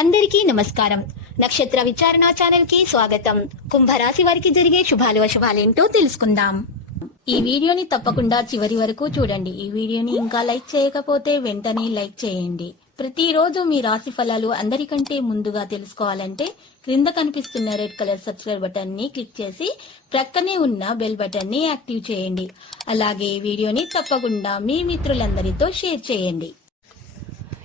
అందరికీ నమస్కారం. నక్షత్ర విచారణ ఛానల్ కి స్వాగతం. కుంభరాశి వారికి జరిగే శుభాలు అశుభాలేంటో తెలుసుకుందాం. ఈ వీడియోని తప్పకుండా చివరి వరకు చూడండి. ఈ వీడియోని ఇంకా లైక్ చేయకపోతే వెంటనే లైక్ చేయండి. ప్రతిరోజు మీ రాశి ఫలాలు అందరికంటే ముందుగా తెలుసుకోవాలంటే క్రింద కనిపిస్తున్న రెడ్ కలర్ సబ్స్క్రైబ్ బటన్ ని క్లిక్ చేసి ప్రక్కనే ఉన్న బెల్ బటన్ ని యాక్టివ్ చేయండి. అలాగే ఈ వీడియోని తప్పకుండా మీ మిత్రులందరితో షేర్ చేయండి.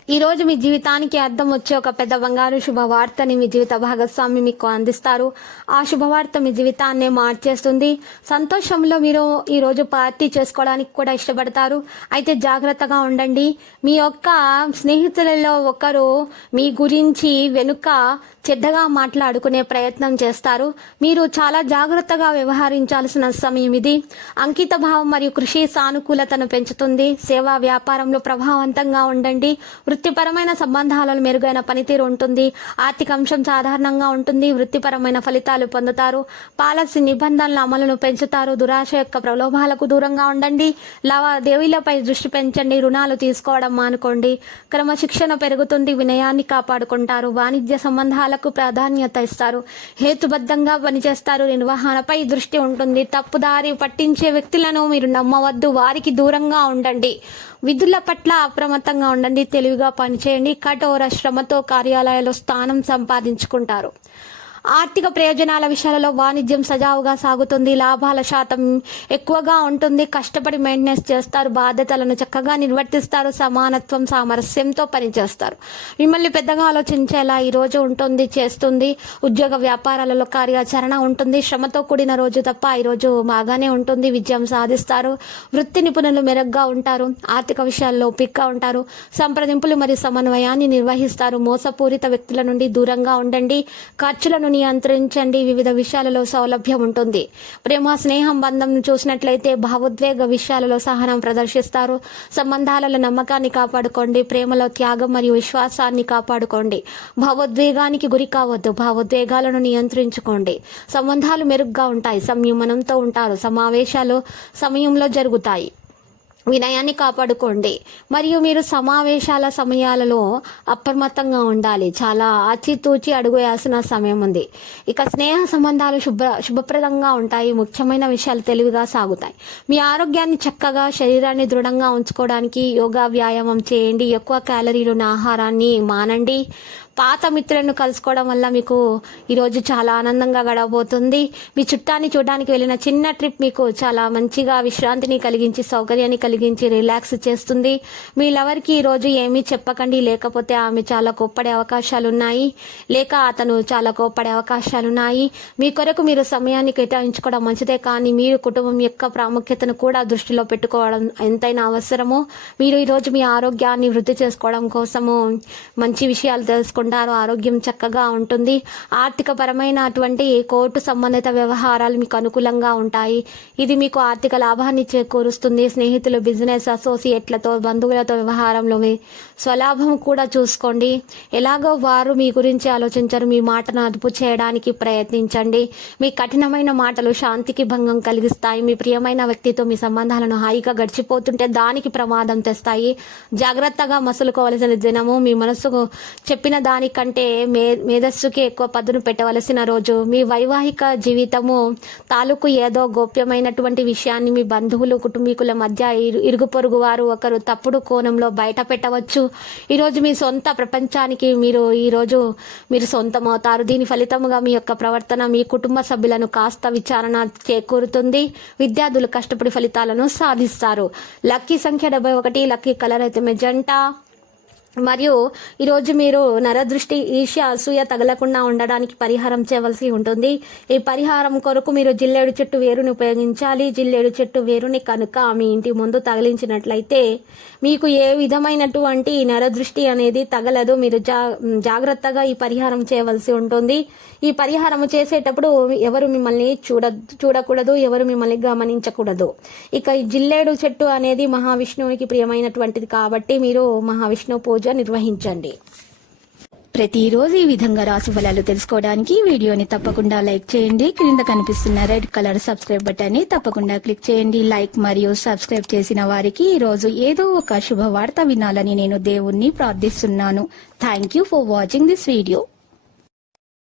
ఈ రోజు మీ జీవితానికి అర్థం వచ్చే ఒక పెద్ద బంగారు శుభవార్తని మీ జీవిత భాగస్వామి మీకు అందిస్తారు. ఆ శుభవార్త మీ జీవితాన్నే మార్చేస్తుంది. సంతోషంలో మీరు ఈ రోజు పార్టీ చేసుకోవడానికి కూడా ఇష్టపడతారు. అయితే జాగ్రత్తగా ఉండండి. మీ యొక్క స్నేహితులలో ఒకరు మీ గురించి వెనుక చెడ్డగా మాట్లాడుకునే ప్రయత్నం చేస్తారు. మీరు చాలా జాగ్రత్తగా వ్యవహరించాల్సిన సమయం ఇది. అంకిత భావం మరియు కృషి సానుకూలతను పెంచుతుంది. సేవా వ్యాపారంలో ప్రభావవంతంగా ఉండండి. వృత్తిపరమైన సంబంధాలలో మెరుగైన పనితీరు ఉంటుంది. ఆర్థిక అంశం సాధారణంగా ఉంటుంది. వృత్తిపరమైన ఫలితాలు పొందుతారు. పాలసీ నిబంధనల అమలును పెంచుతారు. దురాశ యొక్క ప్రలోభాలకు దూరంగా ఉండండి. లావాదేవీలపై దృష్టి పెంచండి. రుణాలు తీసుకోవడం మానుకోండి. క్రమశిక్షణ పెరుగుతుంది. వినయాన్ని కాపాడుకుంటారు. వాణిజ్య సంబంధాలకు ప్రాధాన్యత ఇస్తారు. హేతుబద్ధంగా పనిచేస్తారు. నిర్వహణపై దృష్టి ఉంటుంది. తప్పుదారి పట్టించే వ్యక్తులను మీరు నమ్మవద్దు. వారికి దూరంగా ఉండండి. విధుల పట్ల అప్రమత్తంగా ఉండండి. తెలివిగా పనిచేయండి. కఠోర శ్రమతో కార్యాలయాల్లో స్థానం సంపాదించుకుంటారు. ఆర్థిక ప్రయోజనాల విషయాలలో వాణిజ్యం సజావుగా సాగుతుంది. లాభాల శాతం ఎక్కువగా ఉంటుంది. కష్టపడి మెయింటెనెన్స్ చేస్తారు. బాధ్యతలను చక్కగా నిర్వర్తిస్తారు. సమానత్వం సామరస్యంతో పనిచేస్తారు. మిమ్మల్ని పెద్దగా ఆలోచించేలా ఈ రోజు ఉంటుంది చేస్తుంది. ఉద్యోగ వ్యాపారాలలో కార్యాచరణ ఉంటుంది. శ్రమతో కూడిన రోజు తప్ప ఈ రోజు బాగానే ఉంటుంది. విజయం సాధిస్తారు. వృత్తి నిపుణులు మెరుగ్గా ఉంటారు. ఆర్థిక విషయాల్లో ఓపికగా ఉంటారు. సంప్రదింపులు మరియు సమన్వయాన్ని నిర్వహిస్తారు. మోసపూరిత వ్యక్తుల నుండి దూరంగా ఉండండి. ఖర్చులను నియంత్రించండి. వివిధ విషయాలలో సౌలభ్యం ఉంటుంది. ప్రేమ స్నేహం బంధం చూసినట్లయితే భావోద్వేగ విషయాలలో సహనం ప్రదర్శిస్తారు. సంబంధాలలో నమ్మకాన్ని కాపాడుకోండి. ప్రేమలో త్యాగం మరియు విశ్వాసాన్ని కాపాడుకోండి. భావోద్వేగానికి గురి కావద్దు. భావోద్వేగాలను నియంత్రించుకోండి. సంబంధాలు మెరుగ్గా ఉంటాయి. సంయమనంతో ఉంటారు. సమావేశాలు సమయంలో జరుగుతాయి. వినయాన్ని కాపాడుకోండి. మరియు మీరు సమావేశాల సమయాలలో అప్రమత్తంగా ఉండాలి. చాలా ఆచితూచి అడుగు వేయాల్సిన సమయం ఉంది. ఇక స్నేహ సంబంధాలు శుభప్రదంగా ఉంటాయి. ముఖ్యమైన విషయాలు తెలివిగా సాగుతాయి. మీ ఆరోగ్యాన్ని చక్కగా శరీరాన్ని దృఢంగా ఉంచుకోవడానికి యోగా వ్యాయామం చేయండి. ఎక్కువ క్యాలరీలు ఉన్న ఆహారాన్ని మానండి. పాత మిత్రులను కలుసుకోవడం వల్ల మీకు ఈరోజు చాలా ఆనందంగా గడవబోతుంది. మీ చుట్టాన్ని చూడడానికి వెళ్ళిన చిన్న ట్రిప్ మీకు చాలా మంచిగా విశ్రాంతిని కలిగించి సౌకర్యాన్ని కలిగించి రిలాక్స్ చేస్తుంది. మీ లవర్కి ఈరోజు ఏమీ చెప్పకండి. లేకపోతే ఆమె చాలా కోప్పడే అవకాశాలున్నాయి. లేక అతను చాలా కోప్పడే అవకాశాలున్నాయి. మీ కొరకు మీరు సమయాన్ని కేటాయించుకోవడం మంచిదే. కానీ మీరు కుటుంబం యొక్క ప్రాముఖ్యతను కూడా దృష్టిలో పెట్టుకోవడం ఎంతైనా అవసరము. మీరు ఈరోజు మీ ఆరోగ్యాన్ని వృద్ధి చేసుకోవడం కోసము మంచి విషయాలు తెలుసుకుంటారు. ఆరోగ్యం చక్కగా ఉంటుంది. ఆర్థిక పరమైనటువంటి కోర్టు సంబంధిత వ్యవహారాలు మీకు అనుకూలంగా ఉంటాయి. ఇది మీకు ఆర్థిక లాభాన్ని చేకూరుస్తుంది. స్నేహితులు, బిజినెస్ అసోసియేట్లతో, బంధువులతో వ్యవహారంలో మీ స్వలాభం కూడా చూసుకోండి. ఎలాగో వారు మీ గురించి ఆలోచించరు. మీ మాటను అదుపు చేయడానికి ప్రయత్నించండి. మీ కఠినమైన మాటలు శాంతికి భంగం కలిగిస్తాయి. మీ ప్రియమైన వ్యక్తితో మీ సంబంధాలను హాయిగా గడిచిపోతుంటే దానికి ప్రమాదం తెస్తాయి. జాగ్రత్తగా మసులుకోవలసిన దినము. మీ మనసుకు చెప్పిన దానికంటే మేధస్సుకి ఎక్కువ పదును పెట్టవలసిన రోజు. మీ వైవాహిక జీవితము తాలూకు ఏదో గోప్యమైనటువంటి విషయాన్ని మీ బంధువులు, కుటుంబీకుల మధ్య, ఇరుగు పొరుగు వారు ఒకరు తప్పుడు కోణంలో బయట పెట్టవచ్చు. ఈరోజు మీ సొంత ప్రపంచానికి మీరు సొంతమవుతారు. దీని ఫలితముగా మీ యొక్క ప్రవర్తన మీ కుటుంబ సభ్యులను కాస్త విచారణ చేకూరుతుంది. విద్యార్థులు కష్టపడి ఫలితాలను సాధిస్తారు. లక్కీ సంఖ్య 71. లక్కీ కలర్ అయితే మెజెంటా. మరియు ఈరోజు మీరు నరదృష్టి, ఈర్ష్య, అసూయ తగలకుండా ఉండడానికి పరిహారం చేయవలసి ఉంటుంది. ఈ పరిహారం కొరకు మీరు జిల్లేడు చెట్టు వేరుని ఉపయోగించాలి. జిల్లేడు చెట్టు వేరుని కనుక మీ ఇంటి ముందు తగిలించినట్లయితే మీకు ఏ విధమైనటువంటి నరదృష్టి అనేది తగలదు. మీరు జాగ్రత్తగా ఈ పరిహారం చేయవలసి ఉంటుంది. ఈ పరిహారం చేసేటప్పుడు ఎవరు మిమ్మల్ని చూడకూడదు. ఎవరు మిమ్మల్ని గమనించకూడదు. ఇక ఈ జిల్లేడు చెట్టు అనేది మహావిష్ణువునికి ప్రియమైనటువంటిది కాబట్టి మీరు మహావిష్ణువు పూజ నిర్వహించండి. ప్రతిరోజు ఈ విధంగా రాశి ఫలాలు తెలుసుకోవడానికి ఈ వీడియోని తప్పకుండా లైక్ చేయండి. క్రింద కనిపిస్తున్న రెడ్ కలర్ సబ్స్క్రైబ్ బటన్ ని తప్పకుండా క్లిక్ చేయండి. లైక్ మరియు సబ్స్క్రైబ్ చేసిన వారికి ఈ రోజు ఏదో ఒక శుభవార్త వినాలని నేను దేవుణ్ణి ప్రార్థిస్తున్నాను. Thank you for watching this video.